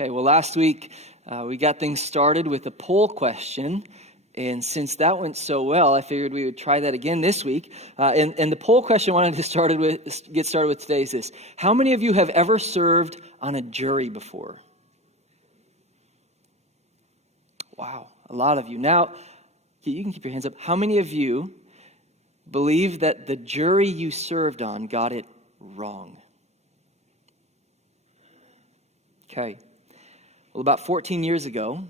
Okay, well, last week we got things started with a poll question. And since that went so well, I figured we would try that again this week. And the poll question I wanted to get started with today is this. How many of you have ever served on a jury before? Wow, a lot of you. Now, you can keep your hands up. How many of you believe that the jury you served on got it wrong? Okay. Well, about 14 years ago,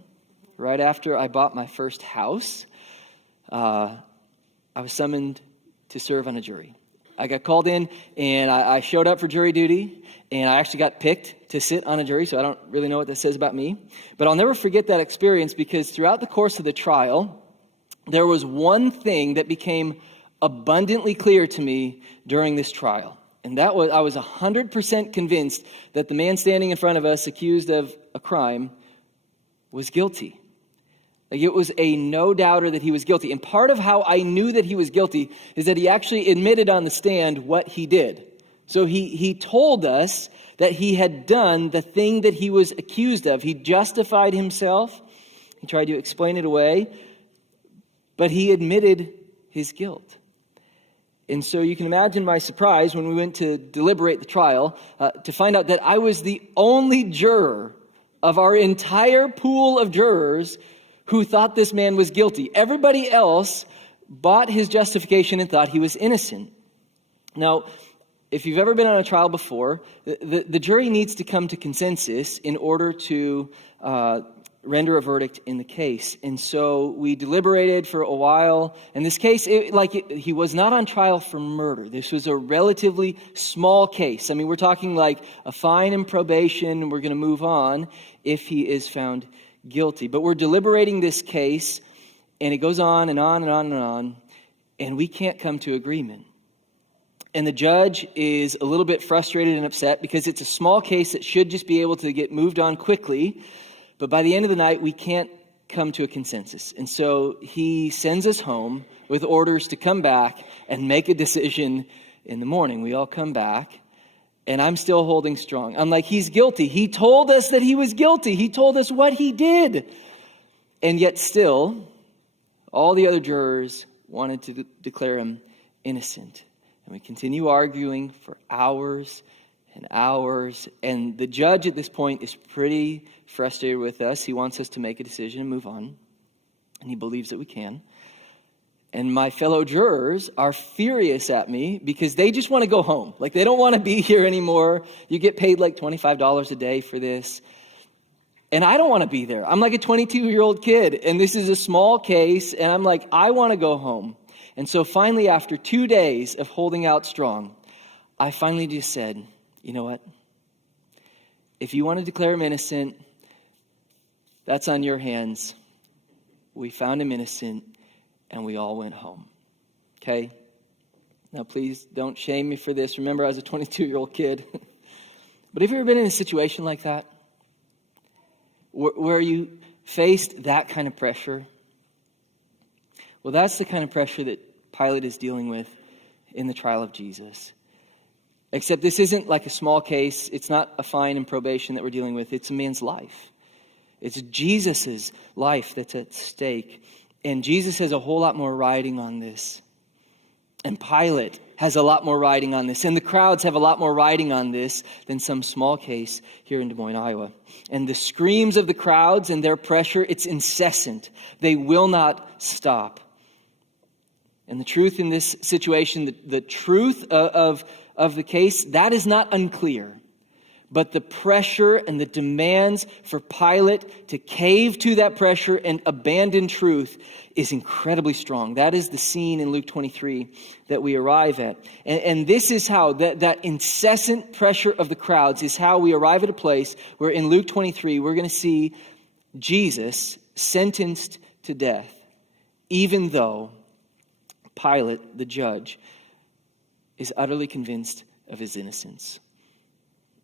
right after I bought my first house, I was summoned to serve on a jury. I got called in, and I showed up for jury duty, and I actually got picked to sit on a jury, so I don't really know what that says about me. But I'll never forget that experience, because throughout the course of the trial, there was one thing that became abundantly clear to me during this trial. And that was, I was 100% convinced that the man standing in front of us accused of a crime was guilty. Like, it was a no-doubter that he was guilty. And part of how I knew that he was guilty is that he actually admitted on the stand what he did. So he told us that he had done the thing that he was accused of. He justified himself. He tried to explain it away. But he admitted his guilt. And so you can imagine my surprise when we went to deliberate the trial to find out that I was the only juror of our entire pool of jurors who thought this man was guilty. Everybody else bought his justification and thought he was innocent. Now, if you've ever been on a trial before, the jury needs to come to consensus in order to render a verdict in the case. And so we deliberated for a while. In this case, he was not on trial for murder. This was a relatively small case. I mean, we're talking like a fine and probation. We're going to move on if he is found guilty. But we're deliberating this case, and it goes on and on and on and on, and we can't come to agreement. And the judge is a little bit frustrated and upset because it's a small case that should just be able to get moved on quickly. But by the end of the night, we can't come to a consensus. And so he sends us home with orders to come back and make a decision in the morning. We all come back, and I'm still holding strong. I'm like, he's guilty. He told us that he was guilty. He told us what he did. And yet still, all the other jurors wanted to declare him innocent. And we continue arguing for hours and hours. And the judge at this point is pretty frustrated with us. He wants us to make a decision and move on. And he believes that we can. And my fellow jurors are furious at me because they just want to go home. Like, they don't want to be here anymore. You get paid like $25 a day for this. And I don't want to be there. I'm like a 22-year-old kid, and this is a small case. And I'm like, I want to go home. And so finally, after 2 days of holding out strong, I finally just said, you know what? If you want to declare him innocent, that's on your hands. We found him innocent, and we all went home. Okay? Now, please don't shame me for this. Remember, I was a 22-year-old kid. But have you ever been in a situation like that? Where you faced that kind of pressure? Well, that's the kind of pressure that Pilate is dealing with in the trial of Jesus. Except this isn't like a small case. It's not a fine and probation that we're dealing with. It's a man's life. It's Jesus's life that's at stake. And Jesus has a whole lot more riding on this. And Pilate has a lot more riding on this. And the crowds have a lot more riding on this than some small case here in Des Moines, Iowa. And the screams of the crowds and their pressure, it's incessant. They will not stop. And the truth in this situation, the truth of the case, that is not unclear. But the pressure and the demands for Pilate to cave to that pressure and abandon truth is incredibly strong. That is the scene in Luke 23 that we arrive at. And this is how, that incessant pressure of the crowds is how we arrive at a place where in Luke 23 we're going to see Jesus sentenced to death, even though Pilate, the judge, is utterly convinced of his innocence.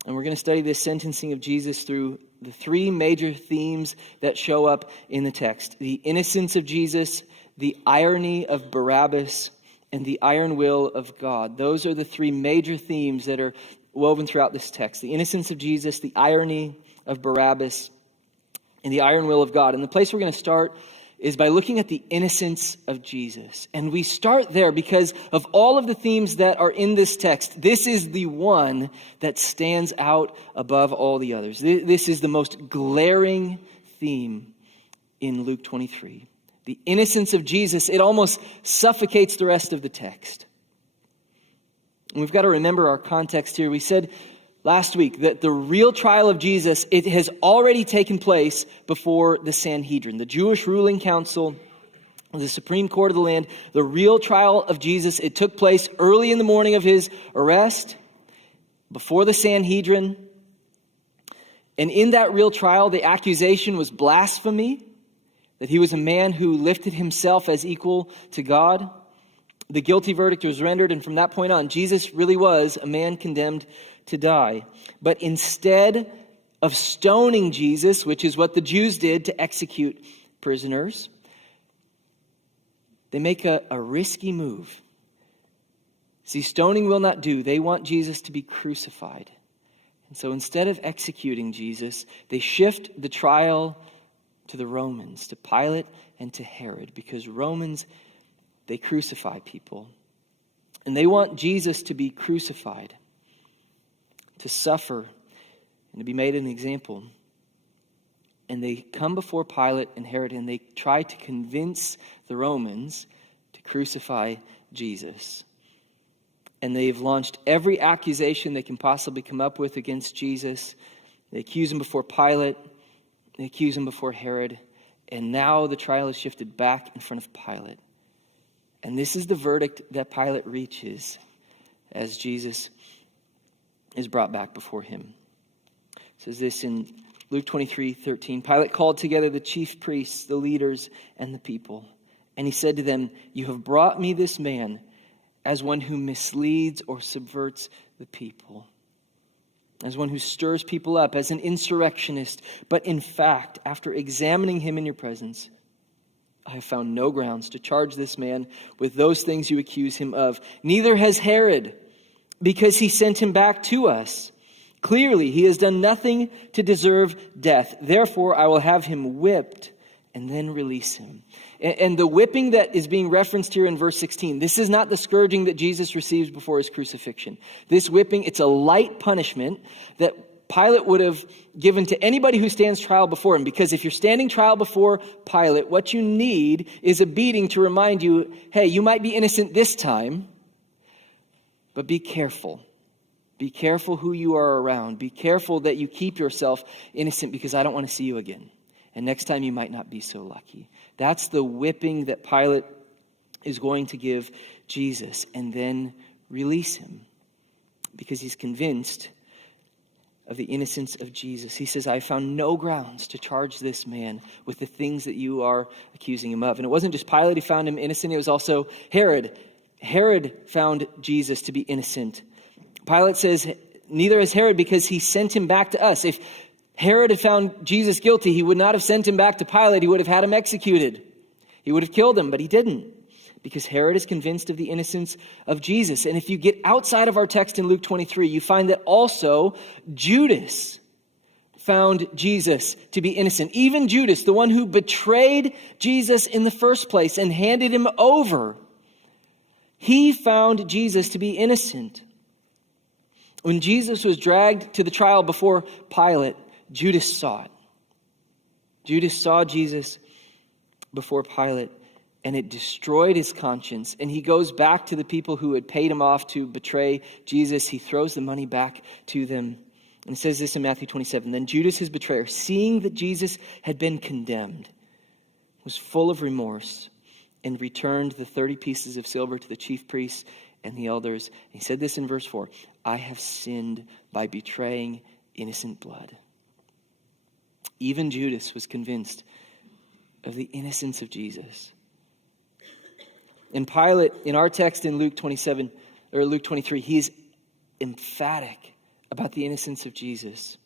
And we're going to study this sentencing of Jesus through the three major themes that show up in the text. The innocence of Jesus, the irony of Barabbas, and the iron will of God. Those are the three major themes that are woven throughout this text. The innocence of Jesus, the irony of Barabbas and the iron will of God. And the place we're going to start is by looking at the innocence of Jesus. And we start there because of all of the themes that are in this text, this is the one that stands out above all the others. This is the most glaring theme in Luke 23. The innocence of Jesus, it almost suffocates the rest of the text. And we've got to remember our context here. We said last week that the real trial of Jesus, it has already taken place before the Sanhedrin, the Jewish ruling council, the Supreme Court of the land. The real trial of Jesus, it took place early in the morning of his arrest, before the Sanhedrin. And in that real trial, the accusation was blasphemy, that he was a man who lifted himself as equal to God. The guilty verdict was rendered, and from that point on, Jesus really was a man condemned to die. But instead of stoning Jesus, which is what the Jews did to execute prisoners, they make a risky move. See, stoning will not do. They want Jesus to be crucified. And so instead of executing Jesus, they shift the trial to the Romans, to Pilate and to Herod, because Romans, they crucify people. And they want Jesus to be crucified, to suffer, and to be made an example. And they come before Pilate and Herod, and they try to convince the Romans to crucify Jesus. And they've launched every accusation they can possibly come up with against Jesus. They accuse him before Pilate. They accuse him before Herod. And now the trial is shifted back in front of Pilate. And this is the verdict that Pilate reaches as Jesus is brought back before him. It says this in Luke 23:13. Pilate called together the chief priests, the leaders, and the people. And he said to them, "You have brought me this man as one who misleads or subverts the people, as one who stirs people up, as an insurrectionist. But in fact, after examining him in your presence, I have found no grounds to charge this man with those things you accuse him of. Neither has Herod, because he sent him back to us. Clearly, he has done nothing to deserve death. Therefore, I will have him whipped and then release him." And the whipping that is being referenced here in verse 16, this is not the scourging that Jesus receives before his crucifixion. This whipping, it's a light punishment that Pilate would have given to anybody who stands trial before him. Because if you're standing trial before Pilate, what you need is a beating to remind you, hey, you might be innocent this time, but be careful. Be careful who you are around. Be careful that you keep yourself innocent, because I don't want to see you again. And next time you might not be so lucky. That's the whipping that Pilate is going to give Jesus, and then release him, because he's convinced of the innocence of Jesus. He says, "I found no grounds to charge this man with the things that you are accusing him of." And it wasn't just Pilate who found him innocent, it was also Herod. Herod found Jesus to be innocent. Pilate says, "Neither has Herod, because he sent him back to us." If Herod had found Jesus guilty, he would not have sent him back to Pilate. He would have had him executed. He would have killed him, but he didn't, because Herod is convinced of the innocence of Jesus. And if you get outside of our text in Luke 23, you find that also Judas found Jesus to be innocent. Even Judas, the one who betrayed Jesus in the first place and handed him over, he found Jesus to be innocent. When Jesus was dragged to the trial before Pilate, Judas saw it. Judas saw Jesus before Pilate, and it destroyed his conscience. And he goes back to the people who had paid him off to betray Jesus. He throws the money back to them. And it says this in Matthew 27. Then Judas, his betrayer, seeing that Jesus had been condemned, was full of remorse and returned the 30 pieces of silver to the chief priests and the elders. He said this in verse 4. I have sinned by betraying innocent blood. Even Judas was convinced of the innocence of Jesus. And Pilate, in our text in Luke 27 or Luke 23, he's emphatic about the innocence of Jesus.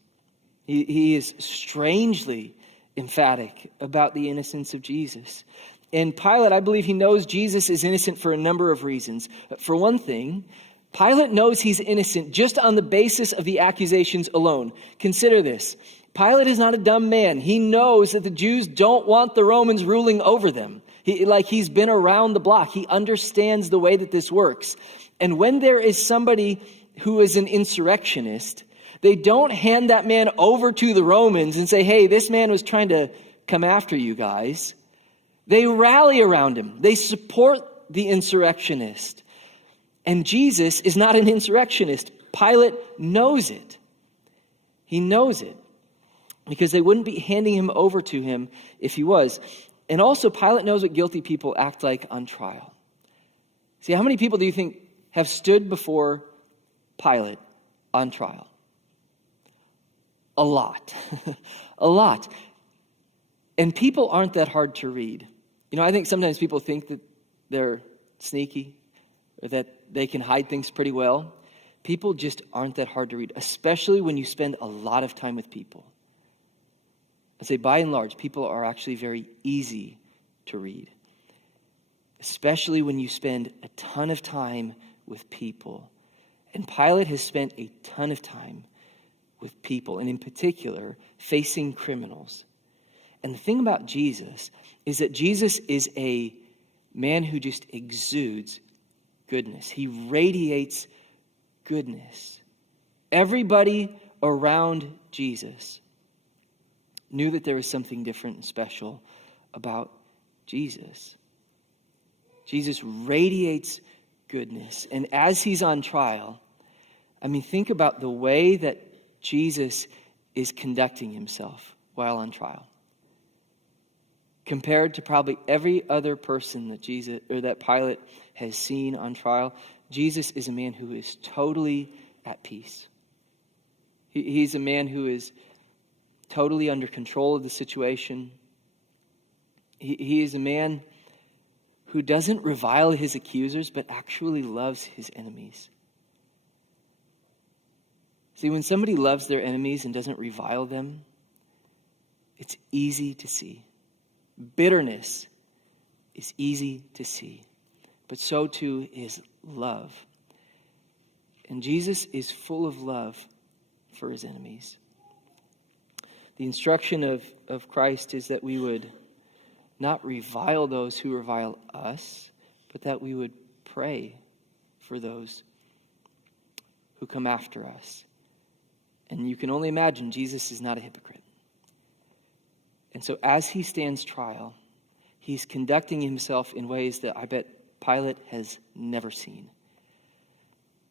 He is strangely emphatic about the innocence of Jesus. And Pilate, I believe he knows Jesus is innocent for a number of reasons. For one thing, Pilate knows he's innocent just on the basis of the accusations alone. Consider this. Pilate is not a dumb man. He knows that the Jews don't want the Romans ruling over them. He's been around the block. He understands the way that this works. And when there is somebody who is an insurrectionist, they don't hand that man over to the Romans and say, hey, this man was trying to come after you guys. They rally around him. They support the insurrectionist. And Jesus is not an insurrectionist. Pilate knows it. He knows it. Because they wouldn't be handing him over to him if he was. And also, Pilate knows what guilty people act like on trial. See, how many people do you think have stood before Pilate on trial? A lot. A lot. And people aren't that hard to read. I think sometimes people think that they're sneaky or that they can hide things pretty well. People just aren't that hard to read, especially when you spend a lot of time with people. I'd say by and large, people are actually very easy to read, especially when you spend a ton of time with people. And Pilate has spent a ton of time with people, and in particular, facing criminals. And the thing about Jesus is that Jesus is a man who just exudes goodness. He radiates goodness. Everybody around Jesus knew that there was something different and special about Jesus. Jesus radiates goodness. And as he's on trial, think about the way that Jesus is conducting himself while on trial. Compared to probably every other person that Pilate has seen on trial, Jesus is a man who is totally at peace. He's a man who is totally under control of the situation. He is a man who doesn't revile his accusers, but actually loves his enemies. See, when somebody loves their enemies and doesn't revile them, it's easy to see. Bitterness is easy to see, but so too is love. And Jesus is full of love for his enemies. The instruction of Christ is that we would not revile those who revile us, but that we would pray for those who come after us. And you can only imagine Jesus is not a hypocrite. And so as he stands trial, he's conducting himself in ways that I bet Pilate has never seen.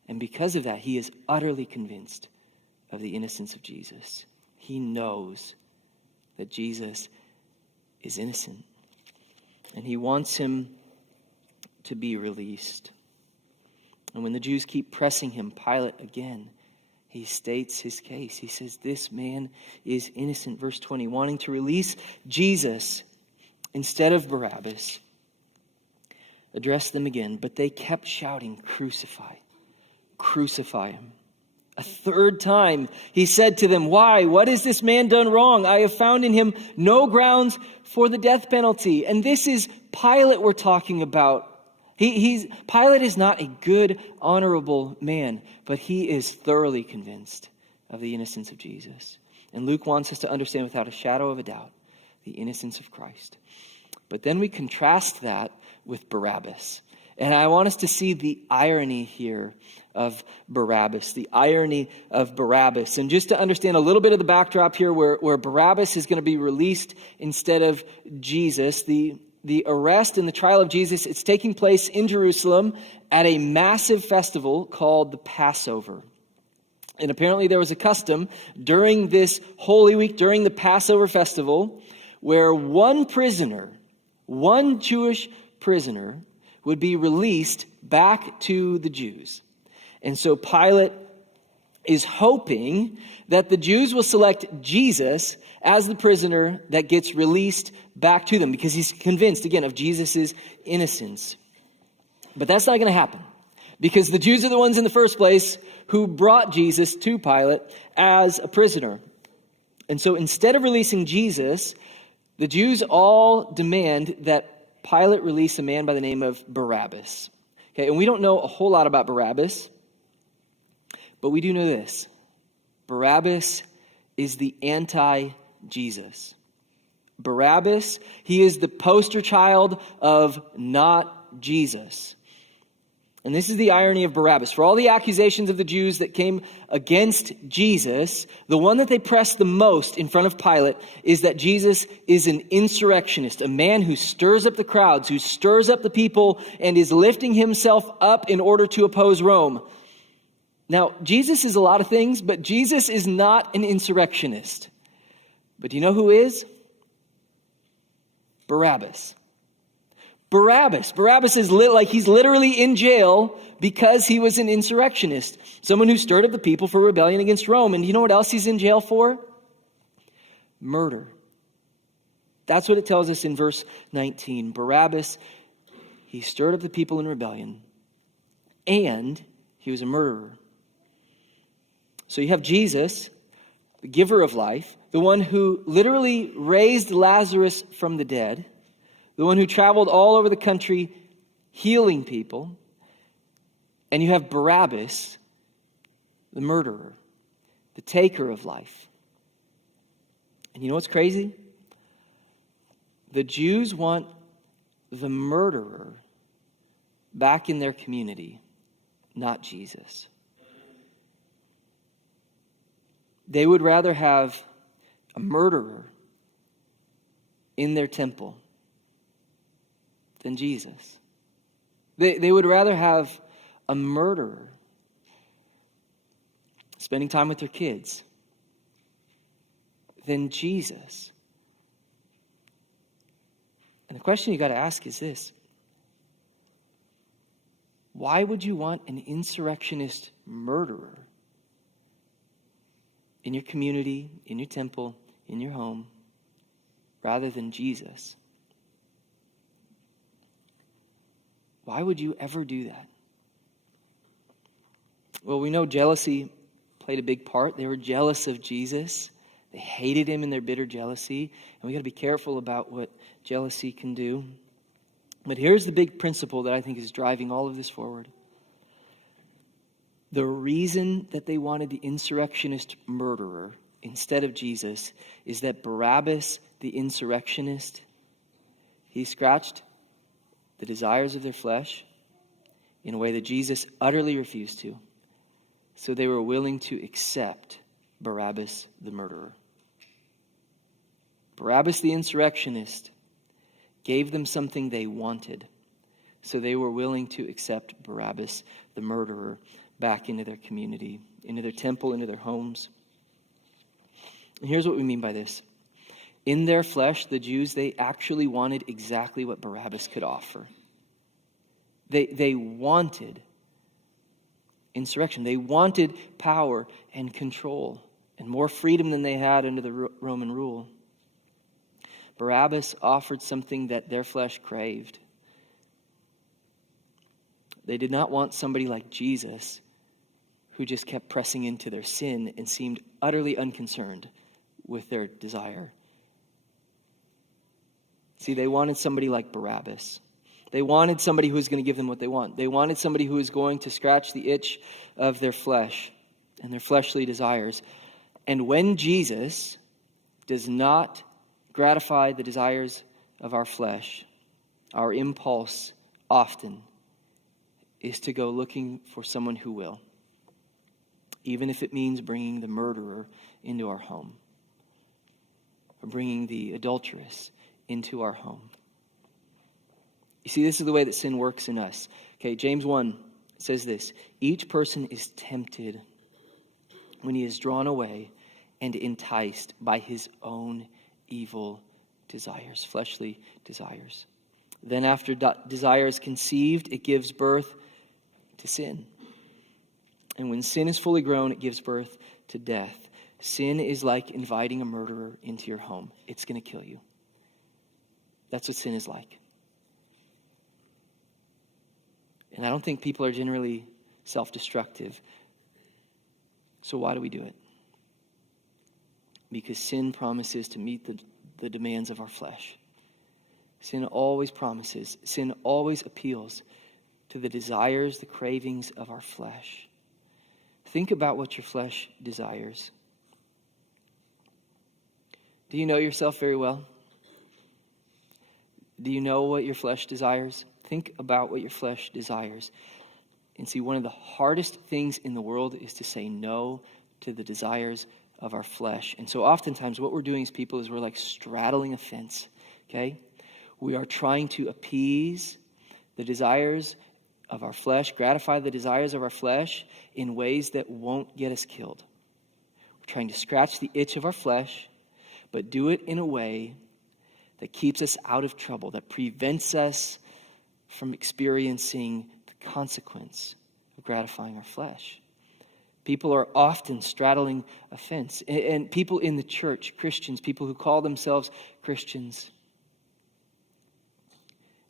And because of that, he is utterly convinced of the innocence of Jesus. He knows that Jesus is innocent. And he wants him to be released. And when the Jews keep pressing him, Pilate again, he states his case. He says, this man is innocent. Verse 20, wanting to release Jesus instead of Barabbas, addressed them again. But they kept shouting, crucify, crucify him. A third time he said to them, why? What has this man done wrong? I have found in him no grounds for the death penalty. And this is Pilate we're talking about. Pilate is not a good, honorable man, but he is thoroughly convinced of the innocence of Jesus. And Luke wants us to understand without a shadow of a doubt the innocence of Christ. But then we contrast that with Barabbas. And I want us to see the irony here of Barabbas, the irony of Barabbas. And just to understand a little bit of the backdrop here where Barabbas is going to be released instead of Jesus, the arrest and the trial of Jesus, it's taking place in Jerusalem at a massive festival called the Passover. And apparently there was a custom during this Holy Week, during the Passover festival, where one Jewish prisoner, would be released back to the Jews. And so Pilate is hoping that the Jews will select Jesus as the prisoner that gets released back to them, because he's convinced, again, of Jesus' innocence. But that's not going to happen, because the Jews are the ones in the first place who brought Jesus to Pilate as a prisoner. And so instead of releasing Jesus, the Jews all demand that Pilate release a man by the name of Barabbas. Okay, and we don't know a whole lot about Barabbas, but we do know this. Barabbas is the anti-Jesus. Barabbas, he is the poster child of not Jesus. And this is the irony of Barabbas. For all the accusations of the Jews that came against Jesus, the one that they pressed the most in front of Pilate is that Jesus is an insurrectionist, a man who stirs up the crowds, who stirs up the people, and is lifting himself up in order to oppose Rome. Now, Jesus is a lot of things, but Jesus is not an insurrectionist. But do you know who is? Barabbas. Barabbas is he's literally in jail because he was an insurrectionist. Someone who stirred up the people for rebellion against Rome. And you know what else he's in jail for? Murder. That's what it tells us in verse 19. Barabbas, he stirred up the people in rebellion. And he was a murderer. So you have Jesus, the giver of life, the one who literally raised Lazarus from the dead, the one who traveled all over the country healing people. And you have Barabbas, the murderer, the taker of life. And you know what's crazy? The Jews want the murderer back in their community, not Jesus. They would rather have a murderer in their temple than Jesus. They would rather have a murderer spending time with their kids than Jesus. And the question you got to ask is this: why would you want an insurrectionist murderer in your community, in your temple, in your home, rather than Jesus? Why would you ever do that? Well, we know jealousy played a big part. They were jealous of Jesus. They hated him in their bitter jealousy. And we got to be careful about what jealousy can do. But here's the big principle that I think is driving all of this forward. The reason that they wanted the insurrectionist murderer instead of Jesus is that Barabbas, the insurrectionist, he scratched the desires of their flesh in a way that Jesus utterly refused to. So they were willing to accept Barabbas, the murderer. Barabbas, the insurrectionist, gave them something they wanted. So they were willing to accept Barabbas, the murderer, back into their community, into their temple, into their homes. And here's what we mean by this. In their flesh, the Jews, they actually wanted exactly what Barabbas could offer. They wanted insurrection. They wanted power and control and more freedom than they had under the Roman rule. Barabbas offered something that their flesh craved. They did not want somebody like Jesus who just kept pressing into their sin and seemed utterly unconcerned with their desire. See, they wanted somebody like Barabbas. They wanted somebody who was going to give them what they want. They wanted somebody who was going to scratch the itch of their flesh and their fleshly desires. And when Jesus does not gratify the desires of our flesh, our impulse often is to go looking for someone who will, even if it means bringing the murderer into our home or bringing the adulteress into our home. You see, this is the way that sin works in us. Okay, James 1 says this: each person is tempted when he is drawn away and enticed by his own evil desires, fleshly desires. Then after desire is conceived, it gives birth to sin. And when sin is fully grown, it gives birth to death. Sin is like inviting a murderer into your home. It's going to kill you. That's what sin is like. And I don't think people are generally self-destructive. So why do we do it? Because sin promises to meet the demands of our flesh. Sin always promises, sin always appeals to the desires, the cravings of our flesh. Think about what your flesh desires. Do you know yourself very well? Do you know what your flesh desires? Think about what your flesh desires. And see, one of the hardest things in the world is to say no to the desires of our flesh. And so oftentimes what we're doing as people is we're like straddling a fence, okay? We are trying to appease the desires of our flesh, gratify the desires of our flesh in ways that won't get us killed. We're trying to scratch the itch of our flesh, but do it in a way that keeps us out of trouble, that prevents us from experiencing the consequence of gratifying our flesh. People are often straddling a fence. And people in the church, Christians, people who call themselves Christians,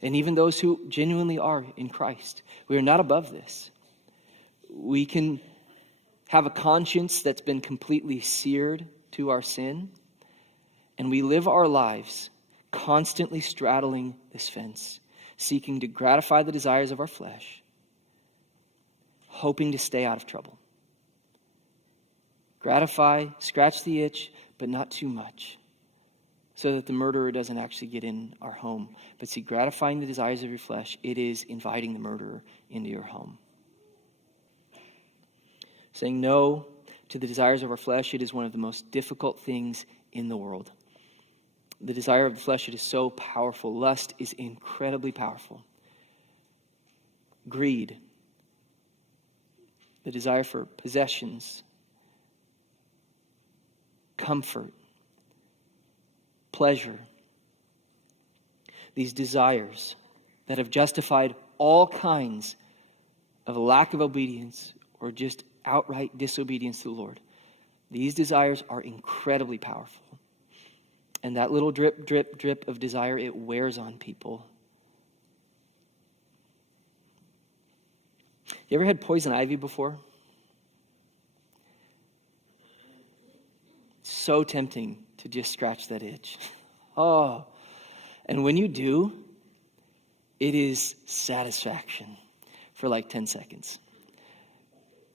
and even those who genuinely are in Christ, we are not above this. We can have a conscience that's been completely seared to our sin, and we live our lives constantly straddling this fence, seeking to gratify the desires of our flesh, hoping to stay out of trouble. Gratify, scratch the itch, but not too much, so that the murderer doesn't actually get in our home. But see, gratifying the desires of your flesh, it is inviting the murderer into your home. Saying no to the desires of our flesh, it is one of the most difficult things in the world. The desire of the flesh, it is so powerful. Lust is incredibly powerful. Greed, the desire for possessions, comfort, pleasure. These desires that have justified all kinds of a lack of obedience or just outright disobedience to the Lord. These desires are incredibly powerful. And that little drip, drip, drip of desire, it wears on people. You ever had poison ivy before? It's so tempting to just scratch that itch. Oh, and when you do, it is satisfaction for like 10 seconds.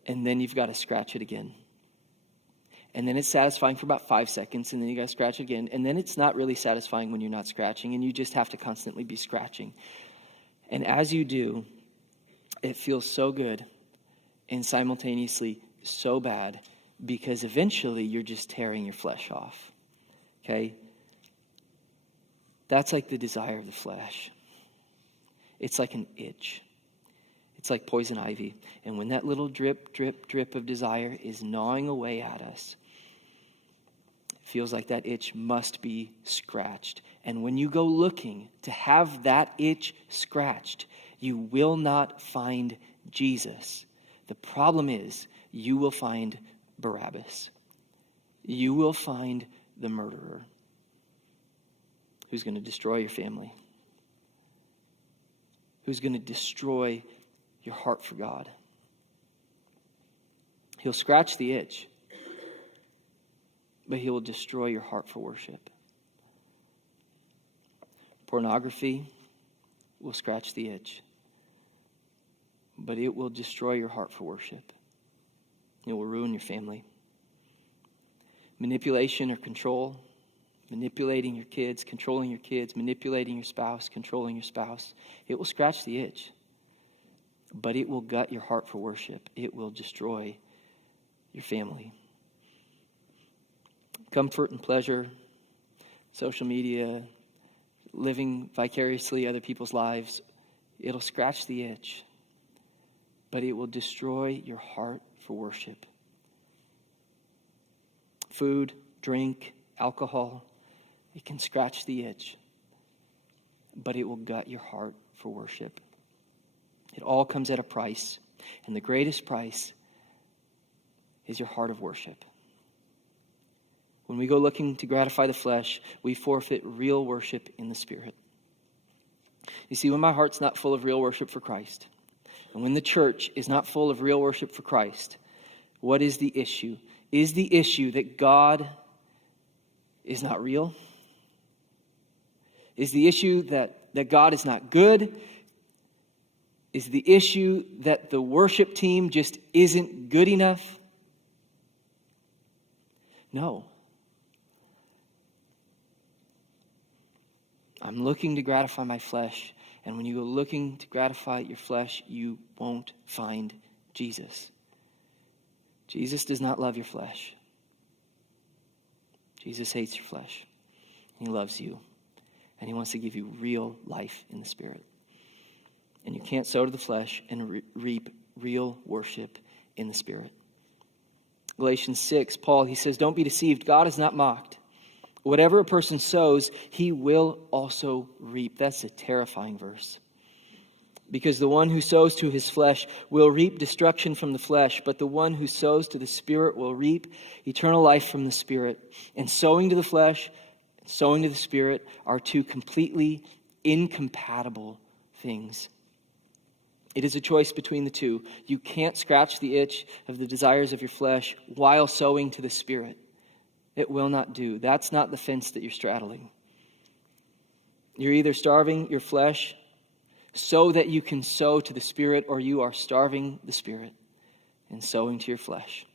And then you've got to scratch it again. And then it's satisfying for about 5 seconds, and then you got to scratch it again. And then it's not really satisfying when you're not scratching, and you just have to constantly be scratching. And as you do, it feels so good and simultaneously so bad, because eventually you're just tearing your flesh off. Okay? That's like the desire of the flesh. It's like an itch. It's like poison ivy. And when that little drip, drip, drip of desire is gnawing away at us, it feels like that itch must be scratched. And when you go looking to have that itch scratched, you will not find Jesus. The problem is, you will find Barabbas. You will find the murderer who's going to destroy your family, who's going to destroy your heart for God. He'll scratch the itch, but he will destroy your heart for worship. Pornography will scratch the itch, but it will destroy your heart for worship. It will ruin your family. Manipulation or control, manipulating your kids, controlling your kids, manipulating your spouse, controlling your spouse, it will scratch the itch, but it will gut your heart for worship. It will destroy your family. Comfort and pleasure, social media, living vicariously other people's lives, it'll scratch the itch, but it will destroy your heart for worship. Food, drink, alcohol, it can scratch the itch, but it will gut your heart for worship. It all comes at a price, and the greatest price is your heart of worship. When we go looking to gratify the flesh, we forfeit real worship in the Spirit. You see, when my heart's not full of real worship for Christ, and when the church is not full of real worship for Christ, what is the issue? Is the issue that God is not real? Is the issue that God is not good? Is the issue that the worship team just isn't good enough? No. I'm looking to gratify my flesh. And when you go looking to gratify your flesh, you won't find Jesus. Jesus does not love your flesh. Jesus hates your flesh. He loves you. And he wants to give you real life in the Spirit. And you can't sow to the flesh and reap real worship in the Spirit. Galatians 6, Paul, he says, don't be deceived. God is not mocked. Whatever a person sows, he will also reap. That's a terrifying verse. Because the one who sows to his flesh will reap destruction from the flesh, but the one who sows to the Spirit will reap eternal life from the Spirit. And sowing to the flesh and sowing to the Spirit are two completely incompatible things. It is a choice between the two. You can't scratch the itch of the desires of your flesh while sowing to the Spirit. It will not do. That's not the fence that you're straddling. You're either starving your flesh so that you can sow to the Spirit, or you are starving the Spirit and sowing to your flesh.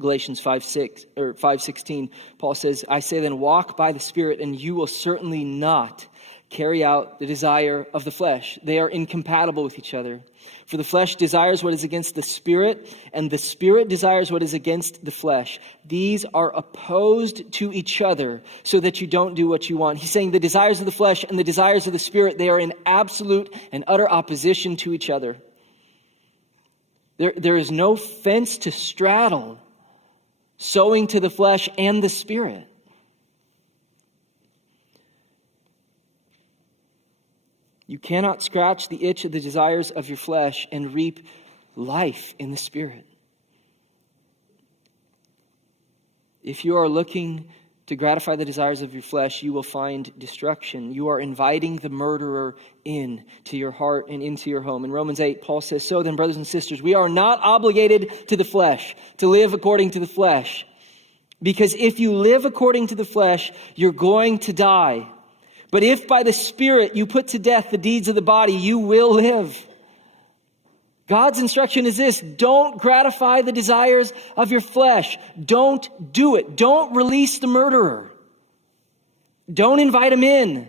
Galatians 5:16, Paul says, I say then, walk by the Spirit, and you will certainly not carry out the desire of the flesh. They are incompatible with each other. For the flesh desires what is against the Spirit, and the Spirit desires what is against the flesh. These are opposed to each other, so that you don't do what you want. He's saying the desires of the flesh and the desires of the Spirit, they are in absolute and utter opposition to each other. There is no fence to straddle sowing to the flesh and the Spirit. You cannot scratch the itch of the desires of your flesh and reap life in the Spirit. If you are looking to gratify the desires of your flesh, you will find destruction. You are inviting the murderer in to your heart and into your home. In Romans 8, Paul says, so then, brothers and sisters, we are not obligated to the flesh, to live according to the flesh. Because if you live according to the flesh, you're going to die. But if by the Spirit you put to death the deeds of the body, you will live. God's instruction is this: don't gratify the desires of your flesh. Don't do it. Don't release the murderer. Don't invite him in.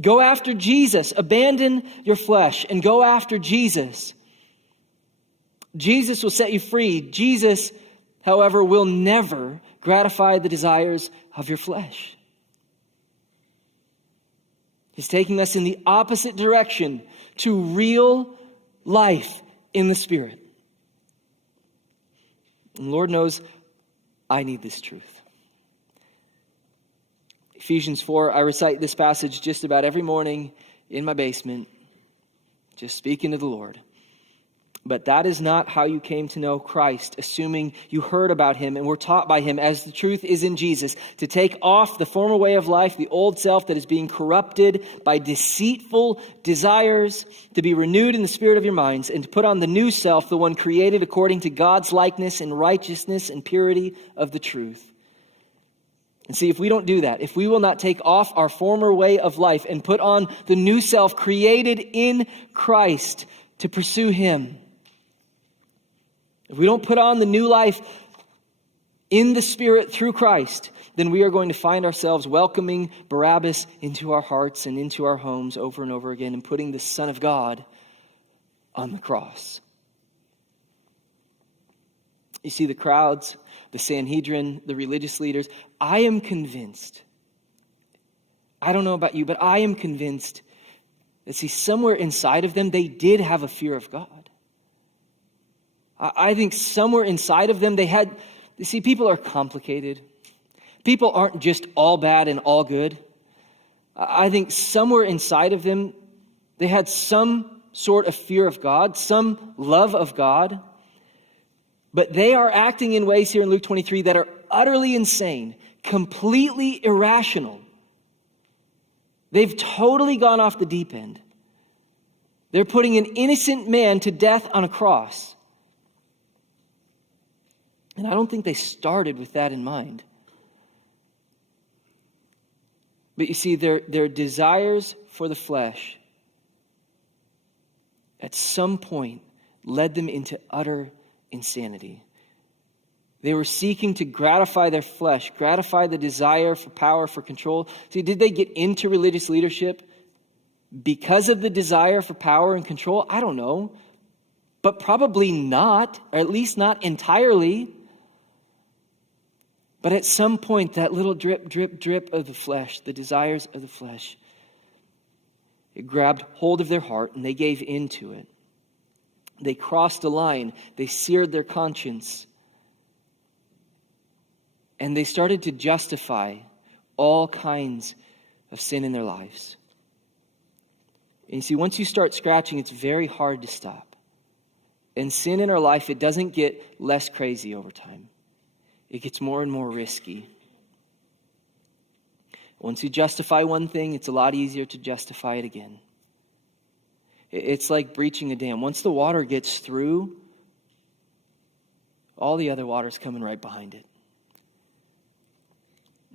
Go after Jesus. Abandon your flesh and go after Jesus. Jesus will set you free. Jesus, however, will never gratify the desires of your flesh. He's taking us in the opposite direction to real life in the Spirit. And Lord knows I need this truth. Ephesians 4, I recite this passage just about every morning in my basement, just speaking to the Lord. But that is not how you came to know Christ, assuming you heard about him and were taught by him, as the truth is in Jesus, to take off the former way of life, the old self that is being corrupted by deceitful desires, to be renewed in the spirit of your minds, and to put on the new self, the one created according to God's likeness in righteousness and purity of the truth. And see, if we don't do that, if we will not take off our former way of life and put on the new self created in Christ to pursue him, if we don't put on the new life in the Spirit through Christ, then we are going to find ourselves welcoming Barabbas into our hearts and into our homes over and over again, and putting the Son of God on the cross. You see, the crowds, the Sanhedrin, the religious leaders, I am convinced, I don't know about you, but I am convinced that, see, somewhere inside of them, they did have a fear of God. I think somewhere inside of them, they had, you see, people are complicated. People aren't just all bad and all good. I think somewhere inside of them, they had some sort of fear of God, some love of God. But they are acting in ways here in Luke 23 that are utterly insane, completely irrational. They've totally gone off the deep end. They're putting an innocent man to death on a cross. And I don't think they started with that in mind. But you see, their desires for the flesh at some point led them into utter insanity. They were seeking to gratify their flesh, gratify the desire for power, for control. See, did they get into religious leadership because of the desire for power and control? I don't know. But probably not, or at least not entirely. But at some point, that little drip, drip, drip of the flesh, the desires of the flesh, it grabbed hold of their heart and they gave in to it. They crossed a line. They seared their conscience. And they started to justify all kinds of sin in their lives. And you see, once you start scratching, it's very hard to stop. And sin in our life, it doesn't get less crazy over time. It gets more and more risky. Once you justify one thing, it's a lot easier to justify it again. It's like breaching a dam. Once the water gets through, all the other water's coming right behind it.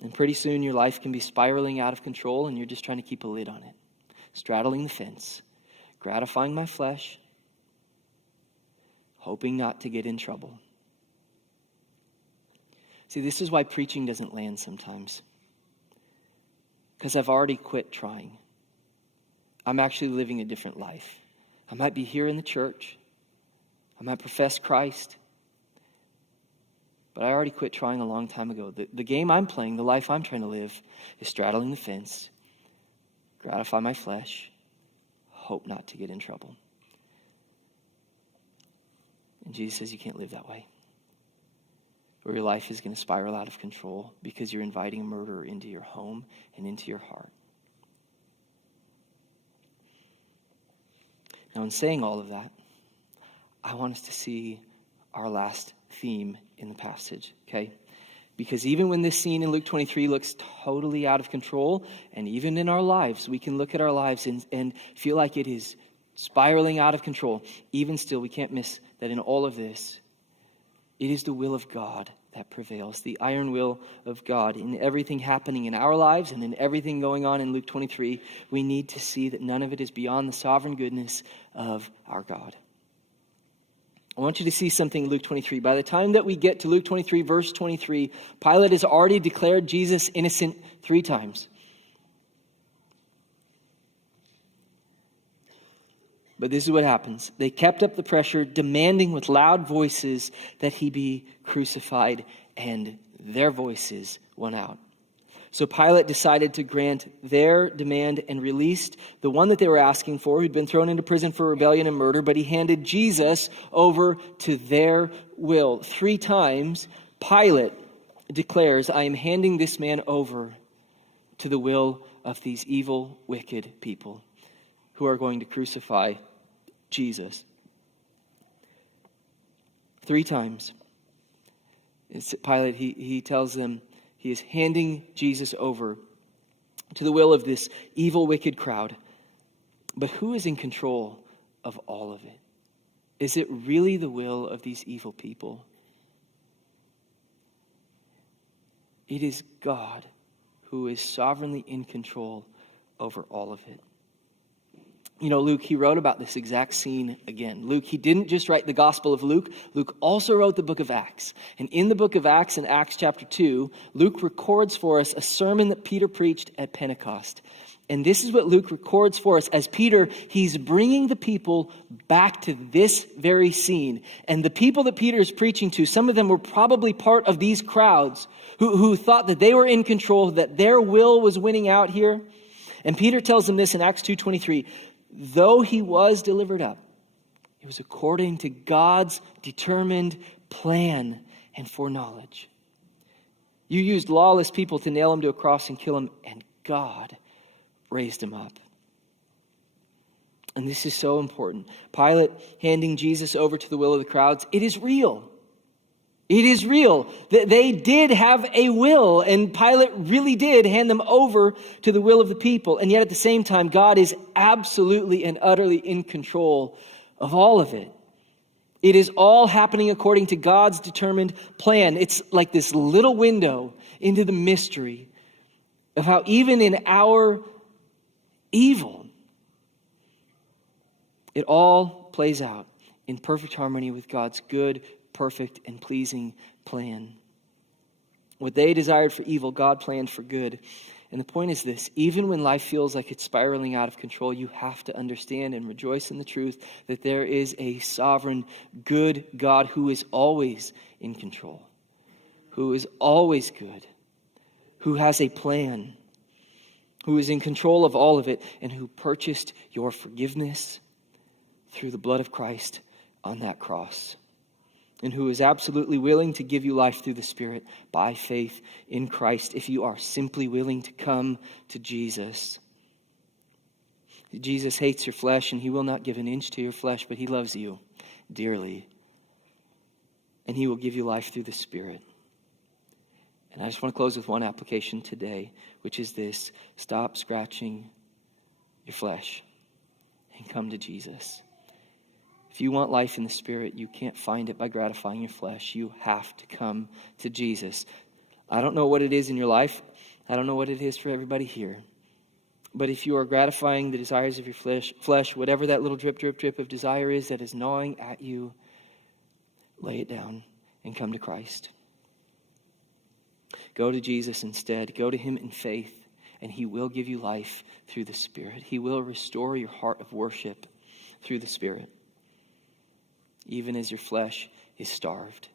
And pretty soon your life can be spiraling out of control and you're just trying to keep a lid on it. Straddling the fence, gratifying my flesh, hoping not to get in trouble. See, this is why preaching doesn't land sometimes. Because I've already quit trying. I'm actually living a different life. I might be here in the church. I might profess Christ. But I already quit trying a long time ago. The game I'm playing, the life I'm trying to live, is straddling the fence, gratify my flesh, hope not to get in trouble. And Jesus says you can't live that way. Or your life is going to spiral out of control because you're inviting a murderer into your home and into your heart. Now, in saying all of that, I want us to see our last theme in the passage, okay? Because even when this scene in Luke 23 looks totally out of control, and even in our lives, we can look at our lives and feel like it is spiraling out of control. Even still, we can't miss that in all of this, it is the will of God that prevails, the iron will of God. In everything happening in our lives and in everything going on in Luke 23, we need to see that none of it is beyond the sovereign goodness of our God. I want you to see something in Luke 23. By the time that we get to Luke 23, verse 23, Pilate has already declared Jesus innocent 3 times. But this is what happens. They kept up the pressure, demanding with loud voices that he be crucified, and their voices went out. So Pilate decided to grant their demand and released the one that they were asking for, who'd been thrown into prison for rebellion and murder, but he handed Jesus over to their will. 3 times, Pilate declares, I am handing this man over to the will of these evil, wicked people who are going to crucify Jesus. 3 times. Pilate, he tells them he is handing Jesus over to the will of this evil, wicked crowd. But who is in control of all of it? Is it really the will of these evil people? It is God who is sovereignly in control over all of it. You know, Luke, he wrote about this exact scene again. Luke, he didn't just write the Gospel of Luke. Luke also wrote the book of Acts. And in the book of Acts, in Acts chapter 2, Luke records for us a sermon that Peter preached at Pentecost. And this is what Luke records for us as Peter, he's bringing the people back to this very scene. And the people that Peter is preaching to, some of them were probably part of these crowds who thought that they were in control, that their will was winning out here. And Peter tells them this in Acts 2:23. Though he was delivered up, it was according to God's determined plan and foreknowledge. You used lawless people to nail him to a cross and kill him, and God raised him up. And this is so important. Pilate handing Jesus over to the will of the crowds, it is real. It is real. They did have a will, and Pilate really did hand them over to the will of the people. And yet at the same time, God is absolutely and utterly in control of all of it. It is all happening according to God's determined plan. It's like this little window into the mystery of how even in our evil, it all plays out in perfect harmony with God's good, perfect, and pleasing plan. What they desired for evil, God planned for good. And the point is this: even when life feels like it's spiraling out of control, you have to understand and rejoice in the truth that there is a sovereign, good God who is always in control, who is always good, who has a plan, who is in control of all of it, and who purchased your forgiveness through the blood of Christ on that cross, and who is absolutely willing to give you life through the Spirit by faith in Christ if you are simply willing to come to Jesus. Jesus hates your flesh, and he will not give an inch to your flesh, but he loves you dearly, and he will give you life through the Spirit. And I just want to close with one application today, which is this: stop scratching your flesh and come to Jesus. If you want life in the Spirit, you can't find it by gratifying your flesh. You have to come to Jesus. I don't know what it is in your life. I don't know what it is for everybody here. But if you are gratifying the desires of your flesh, whatever that little drip, drip, drip of desire is that is gnawing at you, lay it down and come to Christ. Go to Jesus instead. Go to him in faith, and he will give you life through the Spirit. He will restore your heart of worship through the Spirit, even as your flesh is starved.